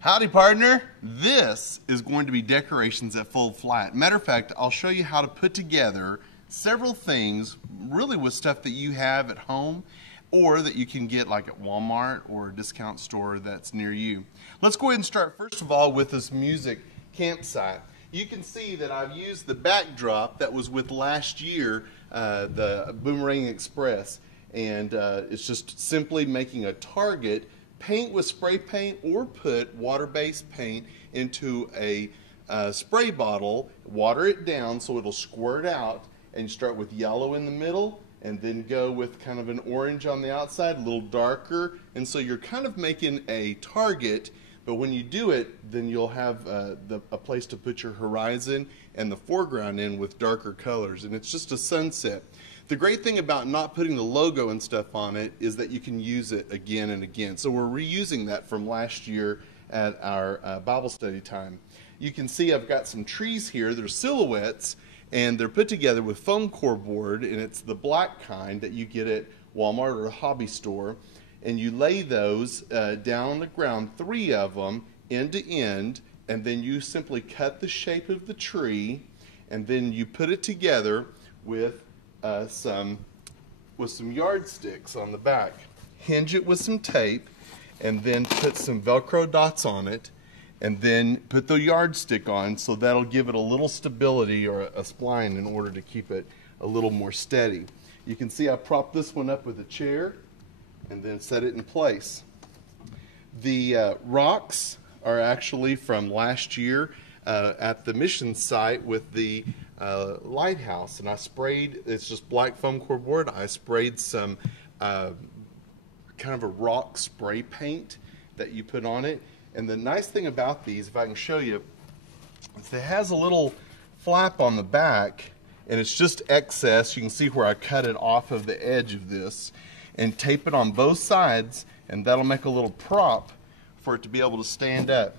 Howdy, partner. This is going to be decorations at full flight. Matter of fact, I'll show you how to put together several things really with stuff that you have at home or that you can get like at Walmart or a discount store that's near you. Let's go ahead and start first of all with this music campsite. You can see that I've used the backdrop that was with last year, the Boomerang Express, and it's just simply making a target, paint with spray paint or put water-based paint into a spray bottle, water it down so it'll squirt out, and you start with yellow in the middle and then go with kind of an orange on the outside, a little darker, and so you're kind of making a target. But when you do it, then you'll have a place to put your horizon and the foreground in with darker colors, and it's just a sunset. The great thing about not putting the logo and stuff on it is that you can use it again and again. So we're reusing that from last year at our Bible study time. You can see I've got some trees here. They're silhouettes, and they're put together with foam core board, and it's the black kind that you get at Walmart or a hobby store. And you lay those down on the ground, 3 of them, end to end, and then you simply cut the shape of the tree, and then you put it together with some yardsticks on the back. Hinge it with some tape, and then put some Velcro dots on it, and then put the yardstick on, so that'll give it a little stability or a spline in order to keep it a little more steady. You can see I propped this one up with a chair and then set it in place. The rocks are actually from last year at the mission site with the Lighthouse, and I sprayed, it's just black foam core board, I sprayed some kind of a rock spray paint that you put on it. And the nice thing about these, if I can show you, is it has a little flap on the back, and it's just excess. You can see where I cut it off of the edge of this, and tape it on both sides, and that'll make a little prop for it to be able to stand up.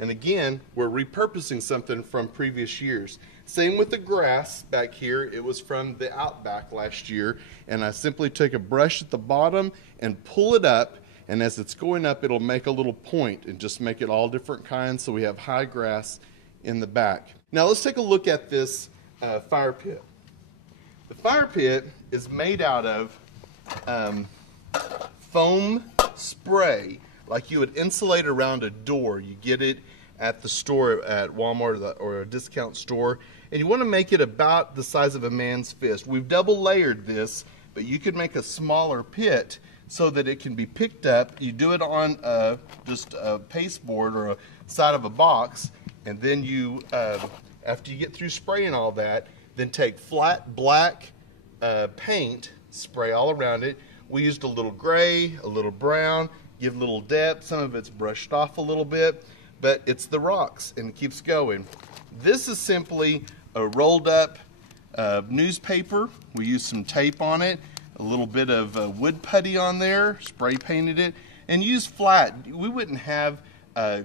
And again, we're repurposing something from previous years. Same with the grass back here. It was from the Outback last year, and I simply take a brush at the bottom and pull it up, and as it's going up, it'll make a little point and just make it all different kinds, so we have high grass in the back. Now let's take a look at this fire pit. The fire pit is made out of foam spray, like you would insulate around a door. You get it at the store at Walmart or a discount store, and you want to make it about the size of a man's fist. We've double layered this, but you could make a smaller pit so that it can be picked up. You do it on just a pasteboard or a side of a box, and then you, after you get through spraying all that, then take flat black paint, spray all around it. We used a little gray, a little brown, give a little depth. Some of it's brushed off a little bit, but it's the rocks, and it keeps going. This is simply a rolled up newspaper. We used some tape on it, a little bit of wood putty on there, spray painted it, and used flat. We wouldn't have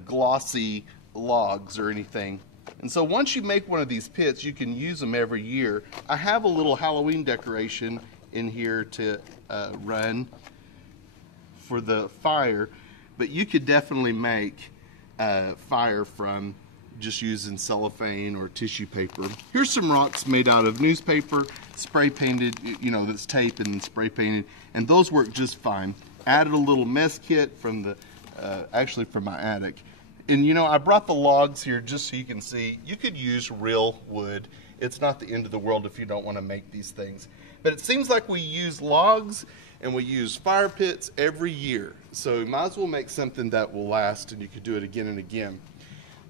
glossy logs or anything. And so once you make one of these pits, you can use them every year. I have a little Halloween decoration in here to run for the fire, but you could definitely make fire from just using cellophane or tissue paper. Here's some rocks made out of newspaper, spray painted, you know, that's tape and spray painted, and those work just fine. Added a little mess kit from the, actually from my attic. And you know, I brought the logs here just so you can see. You could use real wood. It's not the end of the world if you don't want to make these things. But it seems like we use logs and we use fire pits every year. So you might as well make something that will last, and you could do it again and again.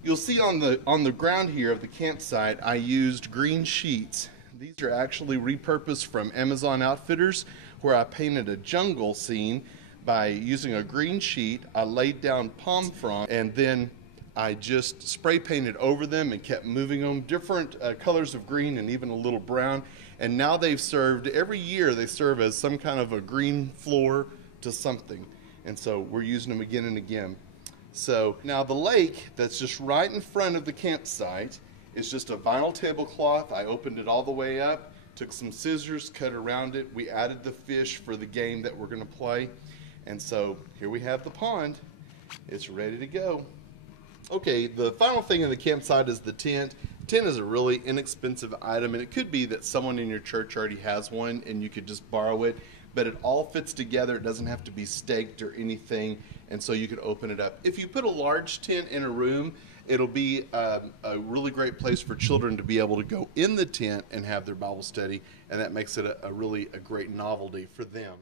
You'll see on the ground here of the campsite, I used green sheets. These are actually repurposed from Amazon Outfitters, where I painted a jungle scene by using a green sheet. I laid down palm frond, and then I just spray painted over them and kept moving them, different colors of green and even a little brown. And now they've served, every year they serve as some kind of a green floor to something. And so we're using them again and again. So now the lake that's just right in front of the campsite is just a vinyl tablecloth. I opened it all the way up, took some scissors, cut around it. We added the fish for the game that we're going to play. And so here we have the pond. It's ready to go. Okay, the final thing in the campsite is the tent. Tent is a really inexpensive item, and it could be that someone in your church already has one and you could just borrow it, but it all fits together. It doesn't have to be staked or anything, and so you could open it up. If you put a large tent in a room, it'll be a really great place for children to be able to go in the tent and have their Bible study, and that makes it a really great novelty for them.